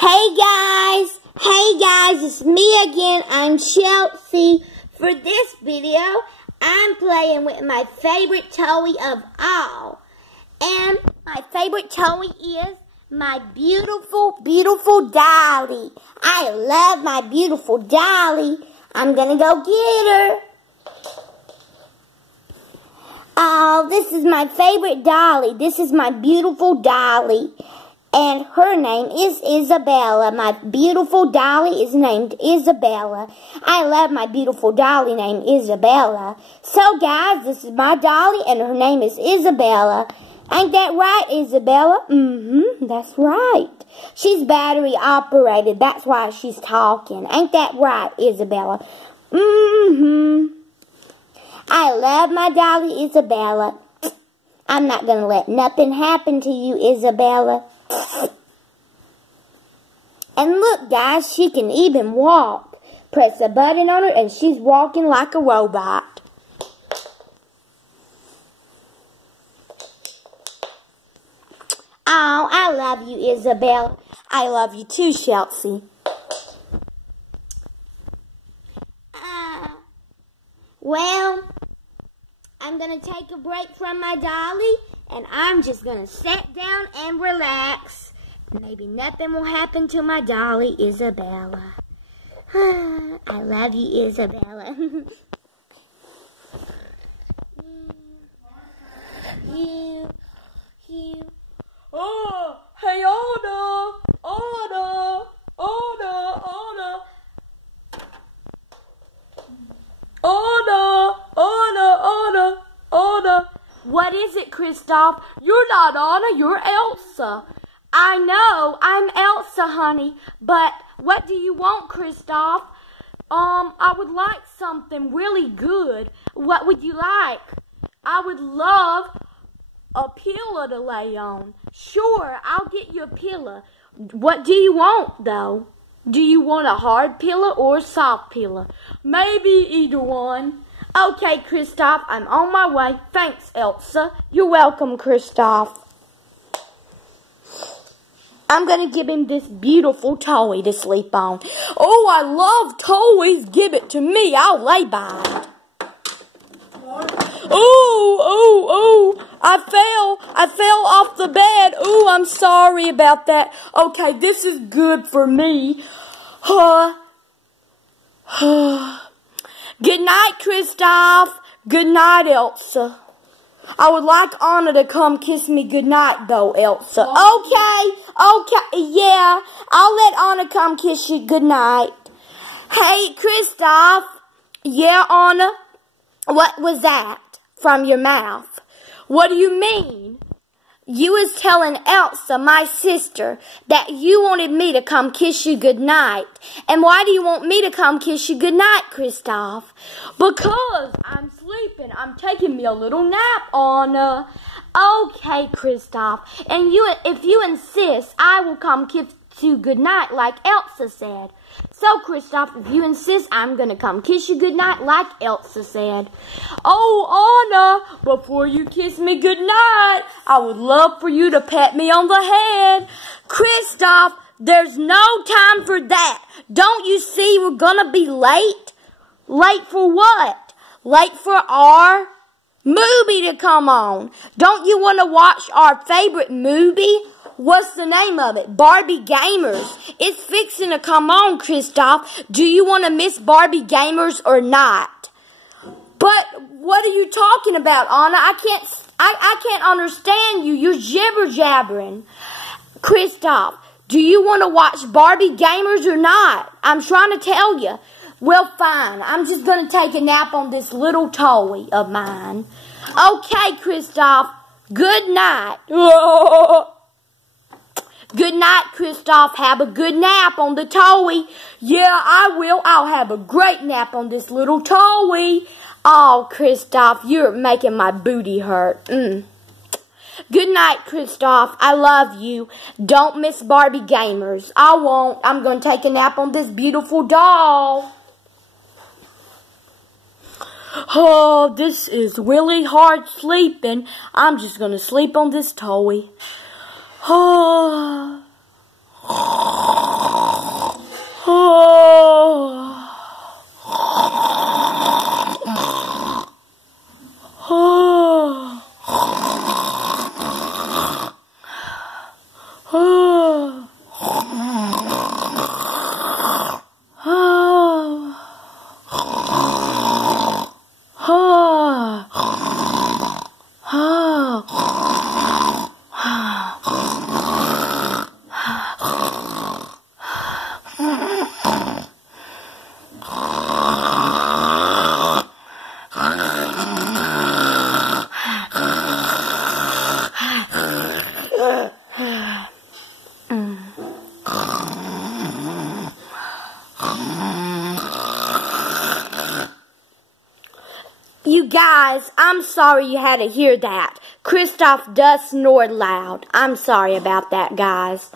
Hey guys, it's me again. I'm Chelsea. For this video, I'm playing with my favorite toy of all. And my favorite toy is my beautiful, beautiful dolly. I love my beautiful dolly. I'm gonna go get her. Oh, this is my favorite dolly. This is my beautiful dolly. And her name is Isabella. My beautiful dolly is named Isabella. I love my beautiful dolly named Isabella. So guys, this is my dolly and her name is Isabella. Ain't that right, Isabella? That's right. She's battery operated. That's why she's talking. Ain't that right, Isabella? I love my dolly, Isabella. I'm not going to let nothing happen to you, Isabella. And look, guys, she can even walk. Press a button on her and she's walking like a robot. Oh, I love you, Isabella. I love you too, Chelsea. Well, I'm going to take a break from my dolly, and I'm just going to sit down and relax. Maybe nothing will happen to my dolly, Isabella. I love you, Isabella. you. Oh, hey, Anna. What is it, Christoph? You're not Anna, you're Elsa. I know, I'm Elsa, honey, but what do you want, Christoph? I would like something really good. What would you like? I would love a pillow to lay on. Sure, I'll get you a pillow. What do you want, though? Do you want a hard pillow or a soft pillow? Maybe either one. Okay, Christoph, I'm on my way. Thanks, Elsa. You're welcome, Christoph. I'm going to give him this beautiful toy to sleep on. Oh, I love toys. Give it to me. I'll lay by it. Oh, I fell off the bed. Oh, I'm sorry about that. Okay, this is good for me. Good night, Christoph. Good night, Elsa. I would like Anna to come kiss me goodnight, though, Elsa. Okay, yeah. I'll let Anna come kiss you goodnight. Hey, Christoph. Yeah, Anna? What was that from your mouth? What do you mean? You was telling Elsa, my sister, that you wanted me to come kiss you goodnight. And why do you want me to come kiss you goodnight, Christoph? Because I'm sleeping. I'm taking me a little nap, Anna. Okay, Christoph. And if you insist, I will come kiss you goodnight like Elsa said. So, Christoph, if you insist, I'm going to come kiss you goodnight like Elsa said. Oh, Anna, before you kiss me goodnight, I would love for you to pat me on the head. Christoph, there's no time for that. Don't you see we're going to be late? Late for what? Late for our movie to come on. Don't you want to watch our favorite movie? What's the name of it? Barbie Gamers. It's fixing to come on, Christoph. Do you want to miss Barbie Gamers or not? But what are you talking about, Anna? I can't understand you. You're jibber-jabbering. Christoph, do you want to watch Barbie Gamers or not? I'm trying to tell you. Well, fine. I'm just going to take a nap on this little toy of mine. Okay, Christoph. Good night. Good night, Christoph. Have a good nap on the toy. Yeah, I will. I'll have a great nap on this little toy. Oh, Christoph, you're making my booty hurt. Good night, Christoph. I love you. Don't miss Barbie Gamers. I won't. I'm going to take a nap on this beautiful doll. Oh, this is really hard sleeping. I'm just going to sleep on this toy. Oh. guys, I'm sorry you had to hear that. Christopher does snore loud. I'm sorry about that, guys.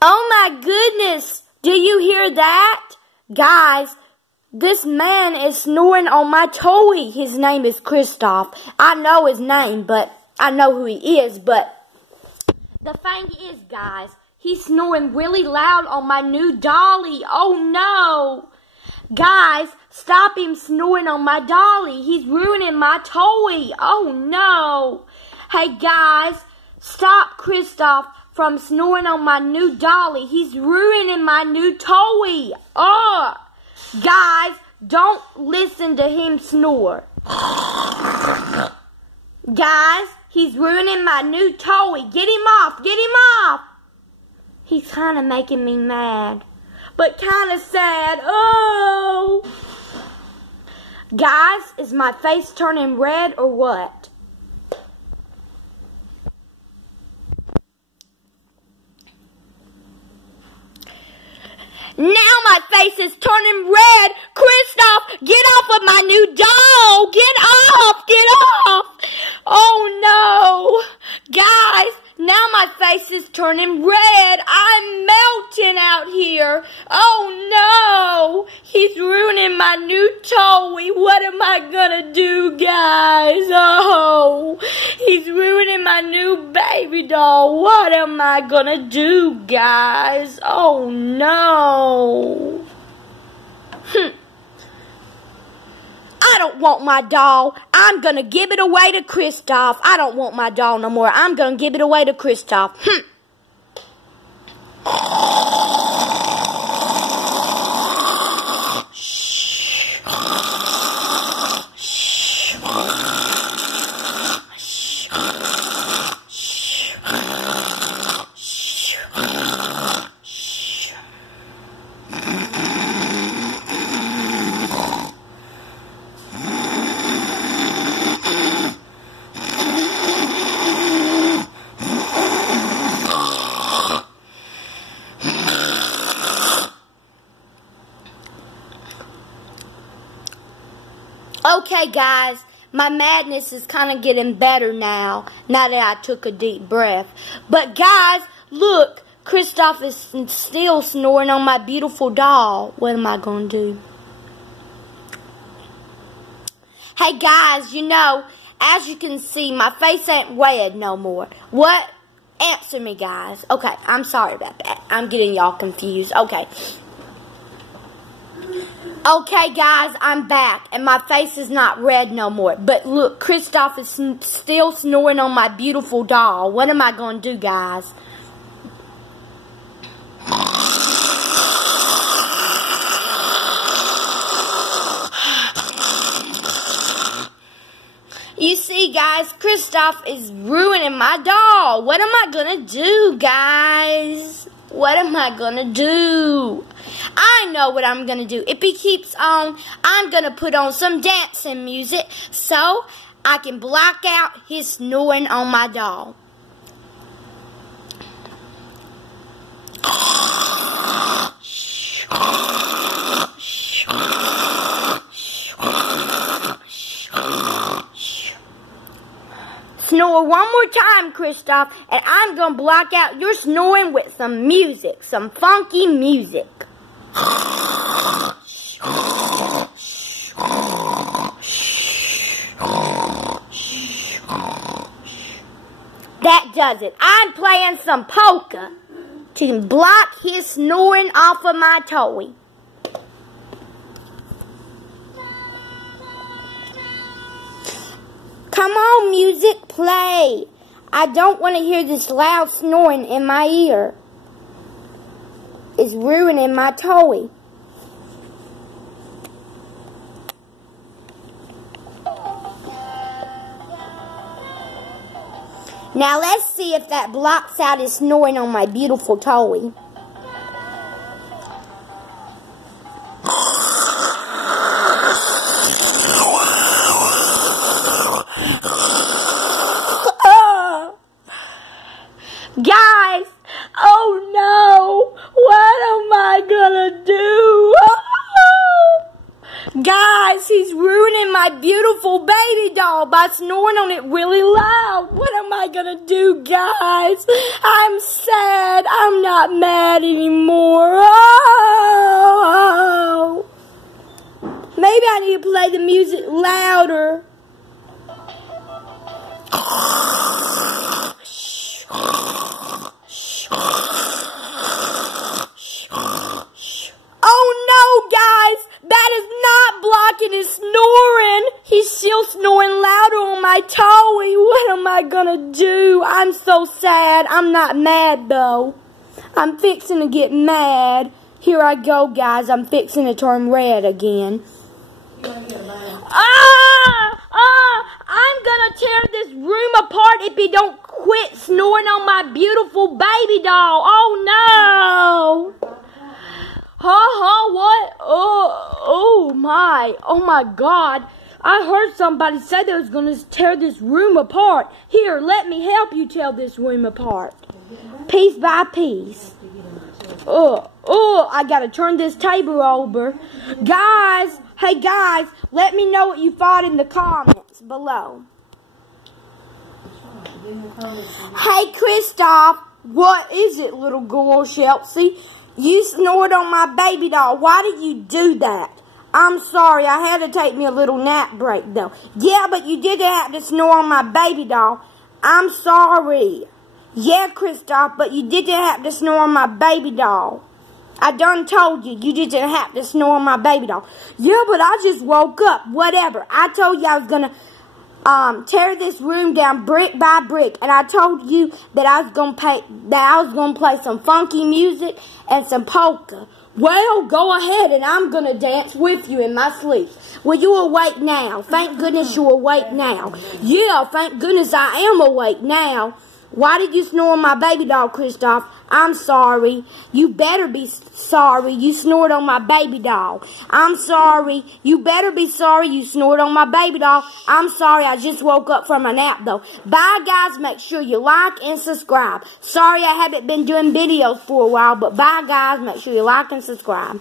Oh my goodness! Do you hear that? Guys, this man is snoring on my toy. His name is Christopher. I know his name, but I know who he is, but the thing is, guys, he's snoring really loud on my new dolly. Oh no! Guys, stop him snoring on my dolly. He's ruining my toy. Oh no! Hey guys, stop Christopher from snoring on my new dolly. He's ruining my new toy. Oh, guys, don't listen to him snore. Guys, he's ruining my new toy. Get him off. Get him off. He's kind of making me mad, but kind of sad. Oh. Guys, is my face turning red or what? Now my face is turning red. Christopher, get off of my new doll. Get off. Get off. Oh no. Guys, now my face is turning red. I'm melting out here. Oh no. He's ruining my new toy. What am I gonna do, guys? Oh, he's ruining my new baby doll. What am I gonna do, guys? Oh no. I don't want my doll. I'm gonna give it away to Christopher. I don't want my doll no more. I'm gonna give it away to Christopher. Okay, guys, my madness is kind of getting better now that I took a deep breath. But, guys, look, Christopher is still snoring on my beautiful doll. What am I going to do? Hey, guys, you know, as you can see, my face ain't red no more. What? Answer me, guys. Okay, I'm sorry about that. I'm getting y'all confused. Okay. Okay, guys, I'm back, and my face is not red no more. But look, Christopher is still snoring on my beautiful doll. What am I going to do, guys? You see, guys, Christopher is ruining my doll. What am I going to do, guys? What am I going to do? I know what I'm going to do. If he keeps on, I'm going to put on some dancing music so I can block out his snoring on my doll. Snore one more time, Christopher, and I'm going to block out your snoring with some music, some funky music. That does it. I'm playing some polka to block his snoring off of my toy. Come on, music, play. I don't want to hear this loud snoring in my ear. It's ruining my toy. Now let's see if that blocks out his snoring on my beautiful toy. Guys, oh no, what am I gonna do? Guys, he's ruining my beautiful baby doll by snoring on it really loud. What am I gonna do, guys? I'm sad. I'm not mad anymore. Oh. Maybe I need to play the music louder. Oh no, guys! That is not blocking his snoring. He's still snoring louder on my toy. What am I gonna do? I'm so sad. I'm not mad though. I'm fixing to get mad. Here I go, guys. I'm fixing to turn red again. I'm gonna tear this room apart if you don't quit snoring on my beautiful baby doll. Oh no! What? Oh my God. I heard somebody say they was gonna tear this room apart. Here, let me help you tear this room apart. Piece by piece. I gotta turn this table over. Guys, hey guys, let me know what you thought in the comments below. Hey Christopher, what is it, little girl Chelsea? You snored on my baby doll. Why did you do that? I'm sorry, I had to take me a little nap break though. Yeah, but you didn't have to snore on my baby doll. I'm sorry. Yeah, Christopher, but you didn't have to snore on my baby doll. I done told you, you didn't have to snore on my baby doll. Yeah, but I just woke up. Whatever. I told you I was gonna tear this room down brick by brick, and I told you that I was gonna play some funky music and some polka. Well, go ahead, and I'm gonna dance with you in my sleep. Well, you're awake now. Thank goodness you're awake now. Yeah, thank goodness I am awake now. Why did you snore on my baby doll, Christopher? I'm sorry. You better be sorry you snored on my baby doll. I'm sorry. You better be sorry you snored on my baby doll. I'm sorry, I just woke up from a nap, though. Bye, guys. Make sure you like and subscribe. Sorry I haven't been doing videos for a while, but bye, guys. Make sure you like and subscribe.